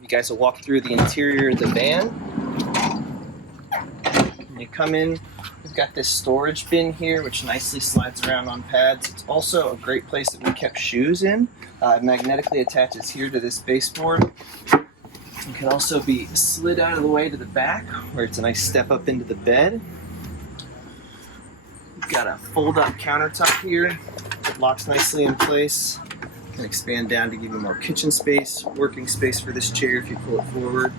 You guys will walk through the interior of the van. When you come in, we've got this storage bin here, which nicely slides around on pads. It's also a great place that we kept shoes in. It magnetically attaches here to this baseboard. It can also be slid out of the way to the back, where it's a nice step up into the bed. We've got a fold-up countertop here. It locks nicely in place. You can expand down to give you more kitchen space, working space for this chair if you pull it forward.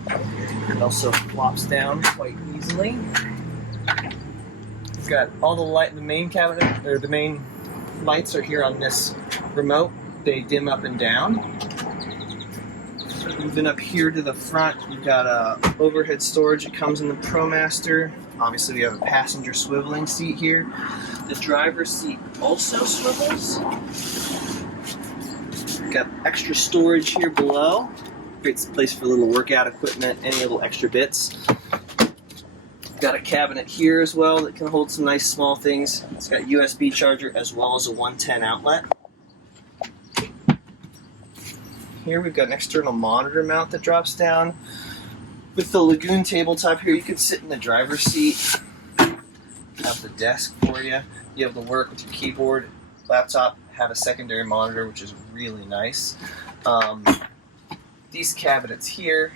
It also flops down quite easily. We've got all the main cabinet, or the main lights are here on this remote. They dim up and down. Moving up here to the front, you've got overhead storage. It comes in the Promaster. Obviously, we have a passenger swiveling seat here. The driver's seat also swivels. We've got extra storage here below. Great place for little workout equipment, any little extra bits. Got a cabinet here as well that can hold some nice small things. It's got USB charger as well as a 110 outlet. Here we've got an external monitor mount that drops down. With the Lagoon tabletop here, you can sit in the driver's seat. Have the desk for you. You have to work with your keyboard, laptop, have a secondary monitor, which is really nice. These cabinets here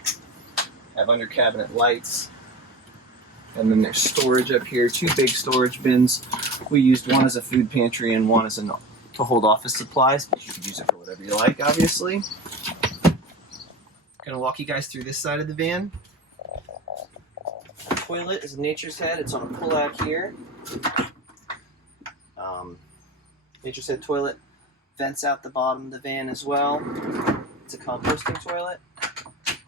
have under cabinet lights. And then there's storage up here, 2 big storage bins. We used one as a food pantry and one as to hold office supplies, but you could use it for whatever you like, obviously. Gonna walk you guys through this side of the van. The toilet is Nature's Head. It's on a pull-out here. Nature's Head toilet vents out the bottom of the van as well. It's a composting toilet.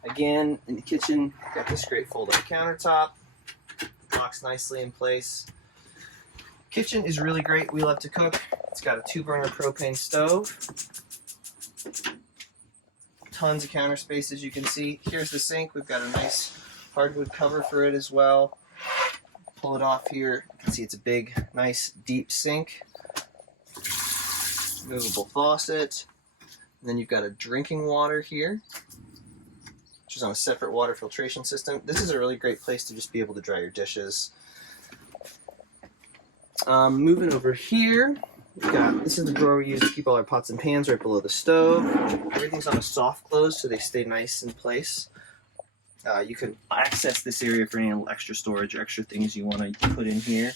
Again, in the kitchen, got this great fold-up countertop. Locks nicely in place. Kitchen is really great. We love to cook. It's got a 2-burner propane stove. Tons of counter space, as you can see. Here's the sink. We've got a nice hardwood cover for it as well. Pull it off here. You can see it's a big, nice, deep sink. Movable faucet. And then you've got a drinking water here, which is on a separate water filtration system. This is a really great place to just be able to dry your dishes. Moving over here, this is the drawer we use to keep all our pots and pans right below the stove. Everything's on a soft close so they stay nice in place. You can access this area for any extra storage or extra things you want to put in here.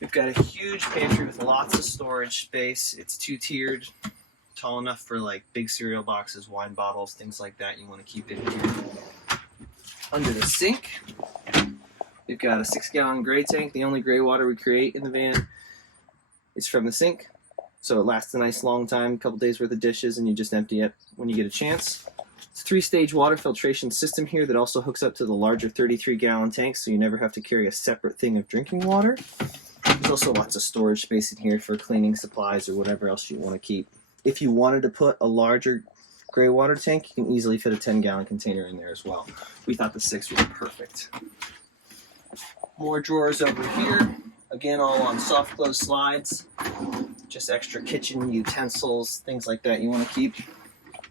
We've got a huge pantry with lots of storage space. It's 2-tiered, tall enough for like big cereal boxes, wine bottles, things like that you want to keep in here. Under the sink, we've got a 6-gallon gray tank. The only gray water we create in the van is from the sink, so it lasts a nice long time, a couple days worth of dishes, and you just empty it when you get a chance. It's a 3-stage water filtration system here that also hooks up to the larger 33-gallon tank, so you never have to carry a separate thing of drinking water. There's also lots of storage space in here for cleaning supplies or whatever else you want to keep. If you wanted to put a larger gray water tank, you can easily fit a 10-gallon container in there as well. We thought the 6 was perfect. More drawers over here. Again, all on soft close slides. Just extra kitchen utensils, things like that you want to keep.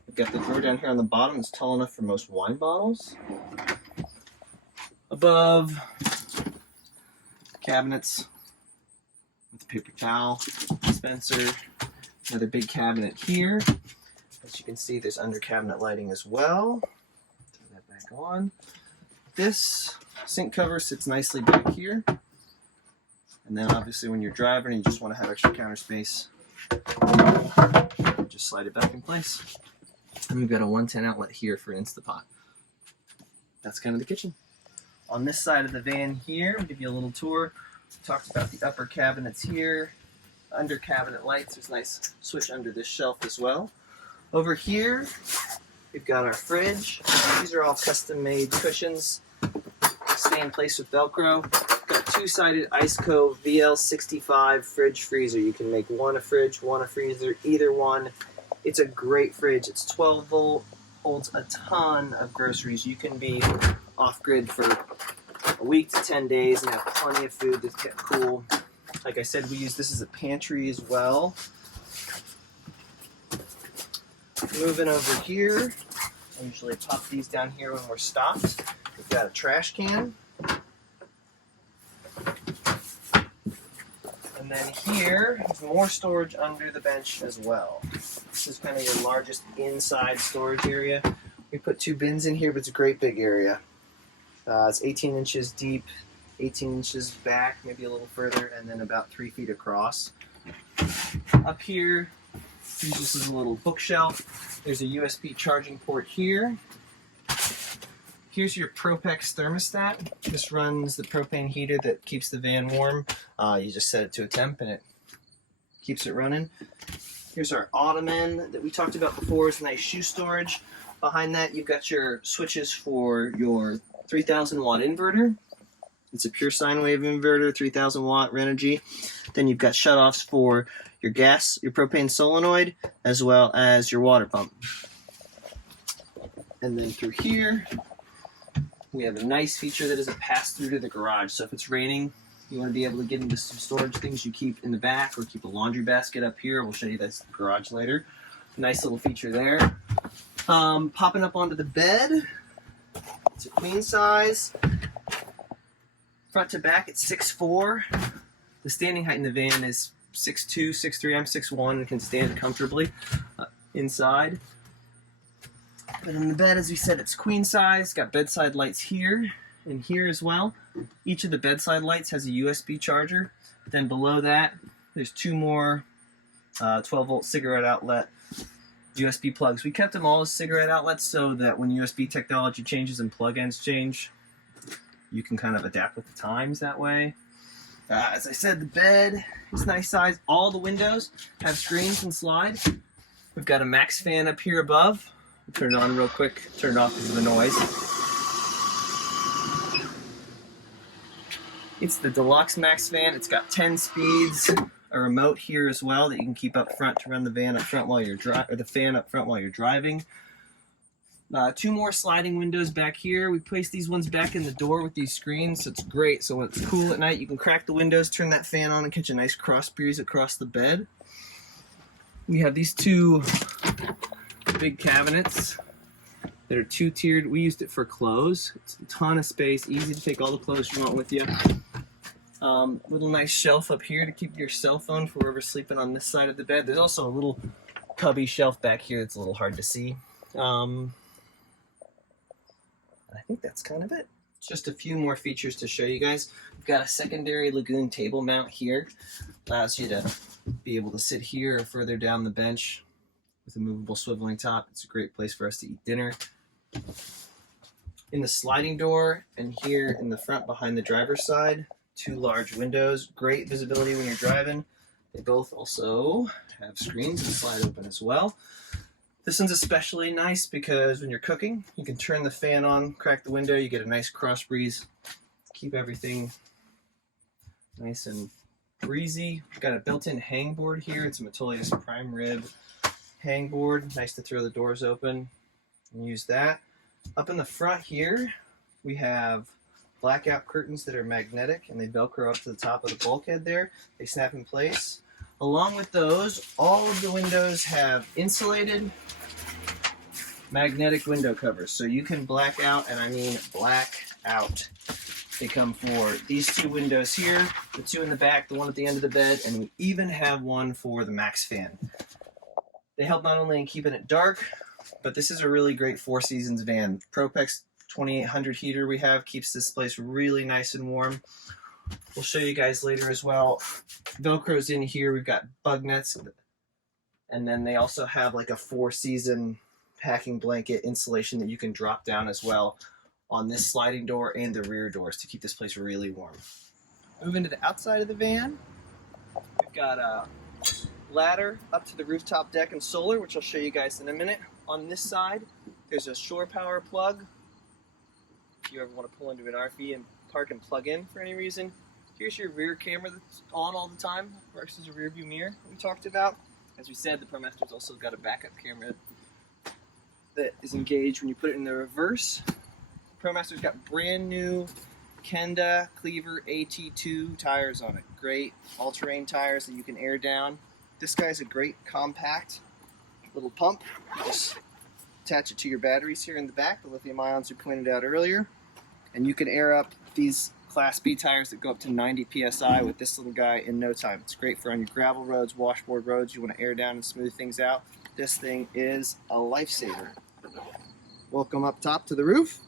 We've got the drawer down here on the bottom. It's tall enough for most wine bottles. Above, cabinets with a paper towel dispenser. Another big cabinet here. As you can see, there's under cabinet lighting as well. Turn that back on. This sink cover sits nicely back here. And then obviously when you're driving and you just want to have extra counter space, just slide it back in place. And we've got a 110 outlet here for an Instapot. That's kind of the kitchen. On this side of the van here, we'll give you a little tour. We talked about the upper cabinets here. Under cabinet lights, there's a nice switch under this shelf as well. Over here, we've got our fridge. These are all custom made cushions. Stay in place with Velcro. Got 2-sided Iceco VL65 fridge freezer. You can make one a fridge, one a freezer, either one. It's a great fridge. It's 12 volt, holds a ton of groceries. You can be off grid for a week to 10 days and have plenty of food that's kept cool. Like I said, we use this as a pantry as well. Moving over here, I usually pop these down here when we're stopped. We've got a trash can. And then here is more storage under the bench as well. This is kind of your largest inside storage area. We put 2 bins in here, but it's a great big area. It's 18 inches deep, 18 inches back, maybe a little further, and then about 3 feet across. Up here, this is a little bookshelf. There's a USB charging port here. Here's your Propex thermostat. This runs the propane heater that keeps the van warm. You just set it to a temp and it keeps it running. Here's our ottoman that we talked about before. It's nice shoe storage. Behind that, you've got your switches for your 3,000 watt inverter. It's a pure sine wave inverter, 3,000 watt Renogy. Then you've got shutoffs for your gas, your propane solenoid, as well as your water pump. And then through here, we have a nice feature that is a pass-through to the garage. So if it's raining, you want to be able to get into some storage things you keep in the back or keep a laundry basket up here. We'll show you this in the garage later. Nice little feature there. Popping up onto the bed. It's a queen size. Front to back, it's 6'4". The standing height in the van is 6'2", 6'3". I'm 6'1", and can stand comfortably inside. But in the bed, as we said, it's queen size. Got bedside lights here and here as well. Each of the bedside lights has a USB charger. Then below that, there's 2 more 12-volt cigarette outlet USB plugs. We kept them all as cigarette outlets so that when USB technology changes and plug-ins change, you can kind of adapt with the times that way. As I said, the bed is nice size. All the windows have screens and slide. We've got a MaxxAir Fan up here above. I'll turn it on real quick, turn it off because of the noise. It's the deluxe MaxxAir Fan. It's got 10 speeds, a remote here as well that you can keep up front to run the van up front while you're the fan up front while you're driving. 2 more sliding windows back here. We placed these ones back in the door with these screens, so it's great. So when it's cool at night, you can crack the windows, turn that fan on, and catch a nice cross breeze across the bed. We have these 2 big cabinets that are 2-tiered. We used it for clothes. It's a ton of space, easy to take all the clothes you want with you. Little nice shelf up here to keep your cell phone for whoever's sleeping on this side of the bed. There's also a little cubby shelf back here that's a little hard to see. I think that's kind of it. Just a few more features to show you guys. We've got a secondary Lagoon table mount here. Allows you to be able to sit here or further down the bench with a movable swiveling top. It's a great place for us to eat dinner. In the sliding door and here in the front behind the driver's side, 2 large windows. Great visibility when you're driving. They both also have screens and slide open as well. This one's especially nice because when you're cooking, you can turn the fan on, crack the window, you get a nice cross breeze, keep everything nice and breezy. We've got a built-in hangboard here. It's a Metolius prime rib hangboard. Nice to throw the doors open and use that. Up in the front here, we have blackout curtains that are magnetic and they Velcro up to the top of the bulkhead there. They snap in place. Along with those, all of the windows have insulated magnetic window covers. So you can black out, and I mean black out. They come for these 2 windows here, the 2 in the back, the one at the end of the bed, and we even have one for the MaxxAir Fan. They help not only in keeping it dark, but this is a really great 4 seasons van. Propex 2800 heater we have keeps this place really nice and warm. We'll show you guys later as well. Velcro's in here. We've got bug nets, and then they also have like a 4-season packing blanket insulation that you can drop down as well on this sliding door and the rear doors to keep this place really warm. Moving to the outside of the van, we've got a ladder up to the rooftop deck and solar, which I'll show you guys in a minute. On this side, there's a shore power plug. If you ever want to pull into an RV and park and plug in for any reason. Here's your rear camera that's on all the time. Works as a rear view mirror we talked about. As we said, the Promaster's also got a backup camera that is engaged when you put it in the reverse. Promaster's got brand new Kenda Cleaver AT2 tires on it. Great all-terrain tires that you can air down. This guy's a great compact little pump. Just attach it to your batteries here in the back. The lithium ions we pointed out earlier. And you can air up these Class B tires that go up to 90 psi with this little guy in no time. It's great for on your gravel roads, washboard roads. You want to air down and smooth things out. This thing is a lifesaver. Welcome up top to the roof.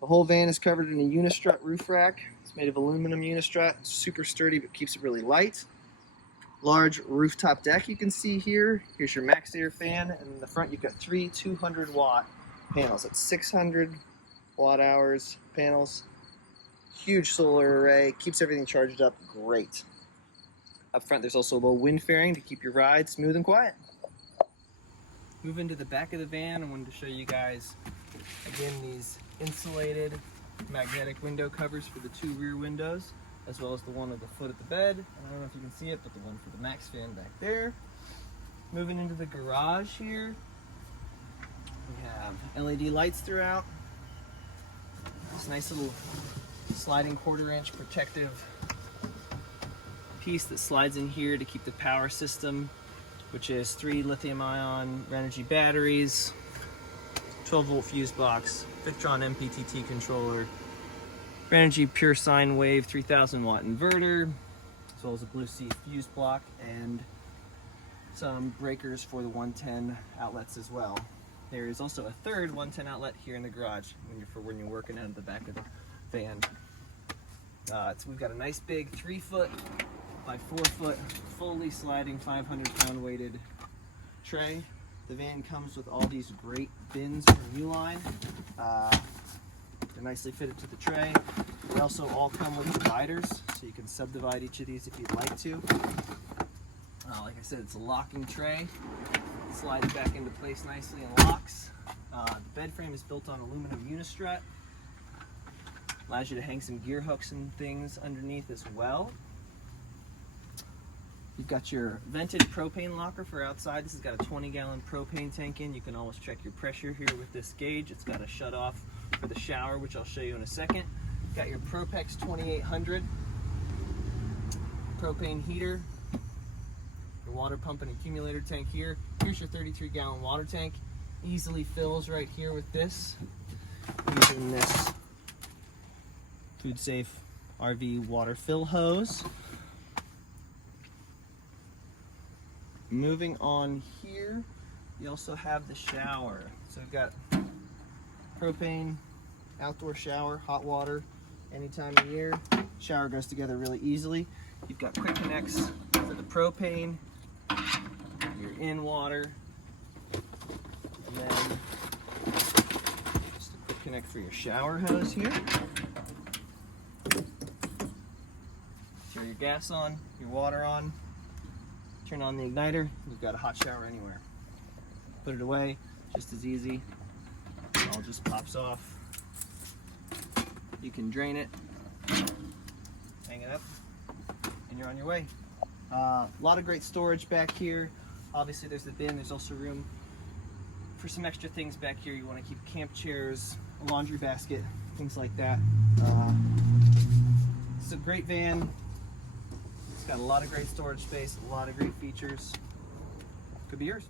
The whole van is covered in a unistrut roof rack. It's made of aluminum unistrut. It's super sturdy but keeps it really light. Large rooftop deck you can see here. Here's your MaxxAir fan, and in the front you've got three 200-watt panels. That's 600 watt-hours panels. Huge solar array, keeps everything charged up great. Up front there's also a low wind fairing to keep your ride smooth and quiet. Moving to the back of the van, I wanted to show you guys again these insulated magnetic window covers for the two rear windows, as well as the one at the foot of the bed. I don't know if you can see it, but the one for the MaxxAir Fan back there. Moving into the garage here, we have LED lights throughout. This nice little sliding 1/4-inch protective piece that slides in here to keep the power system, which is 3 lithium-ion Renogy batteries, 12-volt fuse box, Victron MPPT controller, Renogy pure sine wave 3000-watt inverter, as well as a Blue Sea fuse block and some breakers for the 110 outlets as well. There is also a third 110 outlet here in the garage when you're working out of the back of the van. We've got a nice big 3-foot by 4-foot fully sliding 500-pound weighted tray. The van comes with all these great bins from Uline. They're nicely fitted to the tray. They also all come with dividers, so you can subdivide each of these if you'd like to. Like I said, it's a locking tray. It slides back into place nicely and locks. The bed frame is built on aluminum unistrut. Allows you to hang some gear hooks and things underneath as well. You've got your vented propane locker for outside. This has got a 20-gallon propane tank in. You can always check your pressure here with this gauge. It's got a shut-off for the shower, which I'll show you in a second. Got your Propex 2800 propane heater. Your water pump and accumulator tank here. Here's your 33-gallon water tank. Easily fills right here with this. Using this Food Safe RV water fill hose. Moving on here, you also have the shower. So we've got propane, outdoor shower, hot water, any time of year. Shower goes together really easily. You've got quick connects for the propane, your in water, and then just a quick connect for your shower hose here. Turn your gas on, your water on, turn on the igniter, you've got a hot shower anywhere. Put it away, just as easy. It all just pops off. You can drain it, hang it up, and you're on your way. A lot of great storage back here. Obviously there's the bin, there's also room for some extra things back here. You want to keep camp chairs, a laundry basket, things like that. It's a great van. It's got a lot of great storage space, a lot of great features. Could be yours.